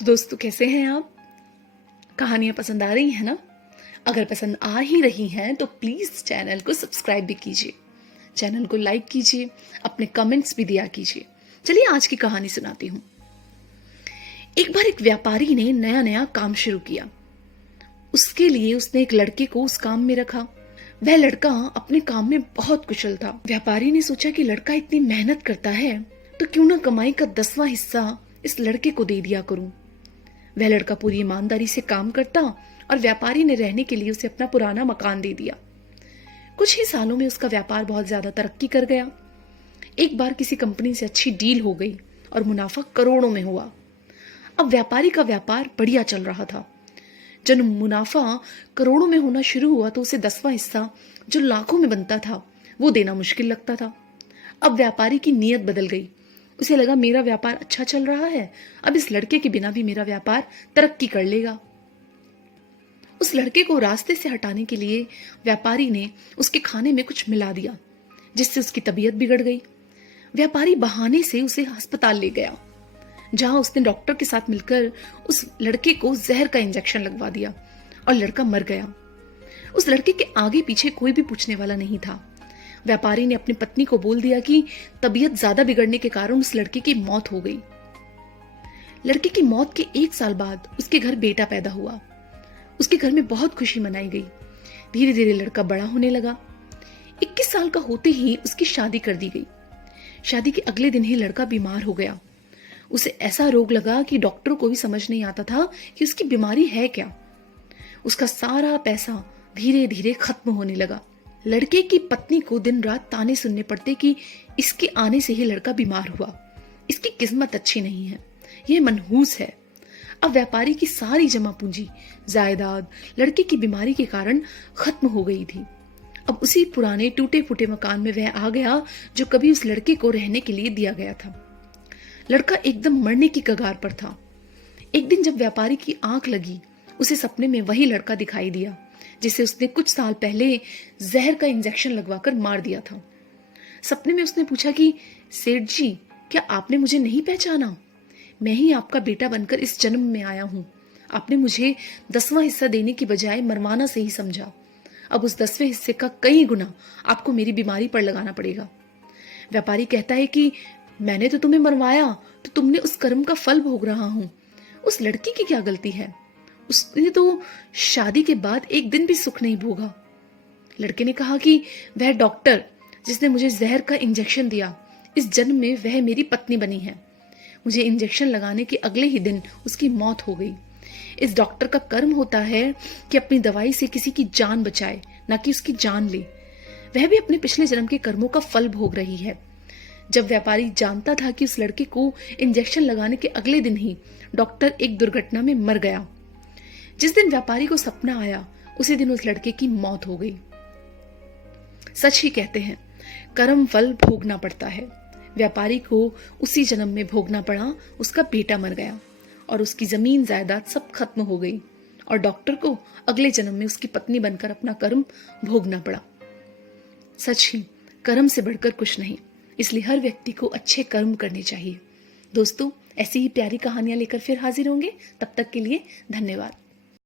तो दोस्तों, कैसे हैं आप? कहानियाँ पसंद आ रही हैं ना? अगर पसंद आ ही रही हैं तो प्लीज़ चैनल को सब्सक्राइब भी कीजिए, चैनल को लाइक कीजिए, अपने कमेंट्स भी दिया कीजिए। चलिए आज की कहानी सुनाती हूँ। एक बार एक व्यापारी ने नया नया काम शुरू किया। उसके लिए उसने एक लड़के को उस काम में रखा। वह लड़का अपने काम में बहुत कुशल था। व्यापारी ने सोचा कि लड़का इतनी मेहनत करता है तो क्यों ना कमाई का 10वां हिस्सा इस लड़के को दे दिया करूं। वह लड़का पूरी ईमानदारी से काम करता और व्यापारी ने रहने के लिए उसे अपना पुराना मकान दे दिया। कुछ ही सालों में उसका व्यापार बहुत ज्यादा तरक्की कर गया। एक बार किसी कंपनी से अच्छी डील हो गई और मुनाफा करोड़ों में हुआ। अब व्यापारी का व्यापार बढ़िया चल रहा था। जब मुनाफा करोड़ों में होना शुरू हुआ तो उसे 10वां हिस्सा जो लाखों में बनता था वो देना मुश्किल लगता था। अब व्यापारी की नीयत बदल गई। उसे लगा मेरा व्यापार अच्छा चल रहा है, अब इस लड़के के बिना भी मेरा व्यापार तरक्की कर लेगा। उस लड़के को रास्ते से हटाने के लिए व्यापारी ने उसके खाने में कुछ मिला दिया, जिससे उसकी तबीयत बिगड़ गई। व्यापारी बहाने से उसे अस्पताल ले गया, जहां उसने डॉक्टर के साथ मिलकर उस लड़के को जहर का इंजेक्शन लगवा दिया और लड़का मर गया। उस लड़के के आगे पीछे कोई भी पूछने वाला नहीं था। व्यापारी ने अपनी पत्नी को बोल दिया कि तबीयत ज्यादा बिगड़ने के कारण उस लड़के की मौत हो गई। लड़के की मौत के 1 साल बाद उसके घर बेटा पैदा हुआ। उसके घर में बहुत खुशी मनाई गई। धीरे धीरे लड़का बड़ा होने लगा। 21 साल का होते ही उसकी शादी कर दी गई। शादी के अगले दिन ही लड़का बीमार हो गया। उसे ऐसा रोग लगा कि डॉक्टरों को भी समझ नहीं आता था कि उसकी बीमारी है क्या। उसका सारा पैसा धीरे धीरे खत्म होने लगा। लड़के की पत्नी को दिन रात ताने सुनने पड़ते कि इसके आने से ही लड़का बीमार हुआ, इसकी किस्मत अच्छी नहीं है, यह मनहूस है। अब व्यापारी की सारी जमा पूंजी, जायदाद लड़के की बीमारी के कारण खत्म हो गई थी। अब उसी पुराने टूटे फूटे मकान में वह आ गया जो कभी उस लड़के को रहने के लिए दिया गया था। लड़का एकदम मरने की कगार पर था। एक दिन जब व्यापारी की आंख लगी, उसे सपने में वही लड़का दिखाई दिया जिसे उसने कुछ साल पहले जहर का इंजेक्शन लगवाकर मार दिया था। सपने में उसने पूछा कि सेठ जी, क्या आपने मुझे नहीं पहचाना? मैं ही आपका बेटा बनकर इस जन्म में आया हूं। आपने मुझे 10वां हिस्सा देने की बजाय मरवाना सही समझा। अब उस 10वें हिस्से का कई गुना आपको मेरी बीमारी पर लगाना पड़ेगा। व्यापारी कहता है कि मैंने तो तुम्हें मरवाया तो तुमने उस कर्म का फल भोग रहा हूं। उस लड़की की क्या गलती है? उसने तो शादी के बाद एक दिन भी सुख नहीं भोगा। लड़के ने कहा कि वह डॉक्टर जिसने मुझे जहर का इंजेक्शन दिया, इस जन्म में वह मेरी पत्नी बनी है। मुझे इंजेक्शन लगाने के अगले ही दिन उसकी मौत हो गई। इस डॉक्टर का कर्म होता है कि अपनी दवाई से किसी की जान बचाए, ना कि उसकी जान ले। वह भी अपने पिछले जन्म के कर्मों का फल भोग रही है। जब व्यापारी जानता था कि उस लड़के को इंजेक्शन लगाने के अगले दिन ही डॉक्टर एक दुर्घटना में मर गया, जिस दिन व्यापारी को सपना आया उसी दिन उस लड़के की मौत हो गई। सच ही कहते हैं, कर्म फल भोगना पड़ता है। व्यापारी को उसी जन्म में भोगना पड़ा, उसका बेटा मर गया और उसकी जमीन जायदाद सब खत्म हो गई, और डॉक्टर को अगले जन्म में उसकी पत्नी बनकर अपना कर्म भोगना पड़ा। सच ही, कर्म से बढ़कर कुछ नहीं, इसलिए हर व्यक्ति को अच्छे कर्म करने चाहिए। दोस्तों, ऐसी ही प्यारी कहानियां लेकर फिर हाजिर होंगे। तब तक के लिए धन्यवाद।